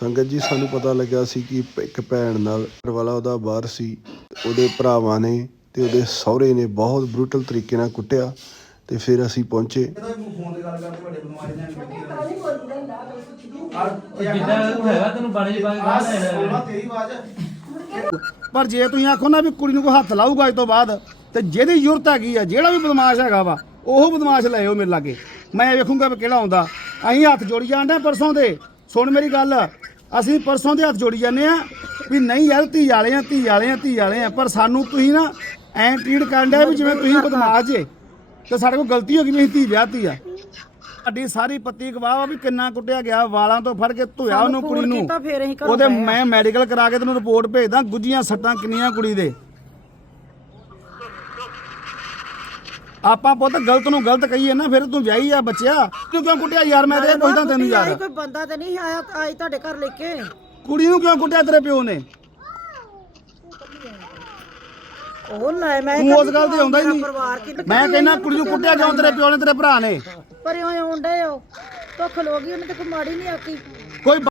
ਸੰਗਤ ਜੀ, ਸਾਨੂੰ ਪਤਾ ਲੱਗਾ ਸੀ ਕਿ ਇੱਕ ਭੈਣ ਨਾਲ ਘਰ ਵਾਲਾ ਉਹਦਾ ਬਾਹਰ ਸੀ। ਉਹਦੇ ਭਰਾਵਾਂ ਨੇ ਤੇ ਉਹਦੇ ਸਹੁਰੇ ਨੇ ਬਹੁਤ ਬਰੂਟਲ ਤਰੀਕੇ ਨਾਲ ਕੁੱਟਿਆ ਤੇ ਫਿਰ ਅਸੀਂ ਪਹੁੰਚੇ। ਪਰ ਜੇ ਤੁਸੀਂ ਆਖੋ ਨਾ ਵੀ ਕੁੜੀ ਨੂੰ ਕੋਈ ਹੱਥ ਲਾਊਗਾ ਅੱਜ ਤੋਂ ਬਾਅਦ, ਤੇ ਜਿਹਦੀ ਜ਼ਰੂਰਤ ਹੈਗੀ ਆ, ਜਿਹੜਾ ਵੀ ਬਦਮਾਸ਼ ਹੈਗਾ ਵਾ, ਉਹ ਬਦਮਾਸ਼ ਲੈ ਆਓ ਮੇਰੇ ਲਾਗੇ। ਮੈਂ ਵੇਖੂੰਗਾ ਵੀ ਕਿਹੜਾ ਆਉਂਦਾ। ਅਸੀਂ ਹੱਥ ਜੋੜੀ ਜਾਂਦੇ ਪਰਸੋਂ ਦੇ। ਸੁਣ ਮੇਰੀ ਗੱਲ ਅਸੀਂ ਪਰਸੋਂ ਦੇ ਹੱਥ ਜੋੜੀ ਜਾਂਦੇ ਆ ਵੀ ਨਹੀਂ ਯਾਰ ਧੀ ਵਾਲੇ ਆ ਧੀ ਵਾਲੇ ਆ ਧੀ ਵਾਲੇ ਆ ਪਰ ਸਾਨੂੰ ਤੁਸੀਂ ਨਾ ਐਂ ਟ੍ਰੀਟ ਕਰਨ ਡਿਆ ਵੀ ਜਿਵੇਂ ਤੁਸੀਂ ਬਦਮਾਸ਼ ਜੇ ਤੇ ਸਾਡੇ ਕੋਲ ਗਲਤੀ ਹੋ ਗਈ ਵੀ ਅਸੀਂ ਧੀ ਵਿਆਹਤੀ ਆ। ਸਾਡੀ ਸਾਰੀ ਪੱਤੀ ਗਵਾਹ ਵਾ ਵੀ ਕਿੰਨਾ ਕੁੱਟਿਆ ਗਿਆ ਵਾਲਾਂ ਤੋਂ ਫੜ ਕੇ ਧੋਇਆ ਉਹਨੂੰ ਕੁੜੀ ਨੂੰ। ਉਹਦੇ ਮੈਂ ਮੈਡੀਕਲ ਕਰਾ ਕੇ ਤੈਨੂੰ ਰਿਪੋਰਟ ਭੇਜਦਾ ਗੁੱਜੀਆਂ ਸੱਟਾਂ ਕਿੰਨੀਆਂ ਕੁੜੀ ਦੇ। ਆਪਾਂ ਪੁੱਤ ਗਲਤ ਨੂੰ ਗਲਤ ਕਹੀਏ ਨਾ ਫਿਰ ਤੂੰ ਵਿਆਹੀ ਆ ਬੱਚਿਆ। ਤੂੰ ਕਿਉਂ ਕੁੱਟਿਆ ਯਾਰ? ਮੈਂ ਤੇ ਇਹ ਪੁੱਛਦਾ ਤੈਨੂੰ ਯਾਰ। ਕੋਈ ਬੰਦਾ ਤੇ ਨਹੀਂ ਆਇਆ ਆਈ ਤੁਹਾਡੇ ਘਰ ਲੈ ਕੇ। ਕੁੜੀ ਨੂੰ ਕਿਉਂ ਕੁੱਟਿਆ ਤੇਰੇ ਪਿਓ ਨੇ? ਉਹ ਲੈ ਮੈਂ ਤੂੰ ਉਸ ਗੱਲ ਤੇ ਆਉਂਦਾ ਹੀ ਨਹੀਂ। ਮੈਂ ਕਹਿੰਦਾ ਕੁੜੀ ਨੂੰ ਕੁੱਟਿਆ ਕਿਉਂ ਤੇਰੇ ਪਿਓ ਨੇ ਤੇਰੇ ਭਰਾ ਨੇ? ਪਰ ਉਹ ਆਉਂਦੇ ਹੋ। ਭੁੱਖ ਲੋਗੀ ਉਹਨੇ ਤੇ ਕੋਈ ਮਾੜੀ ਨਹੀਂ ਆਕੀ ਕੋਈ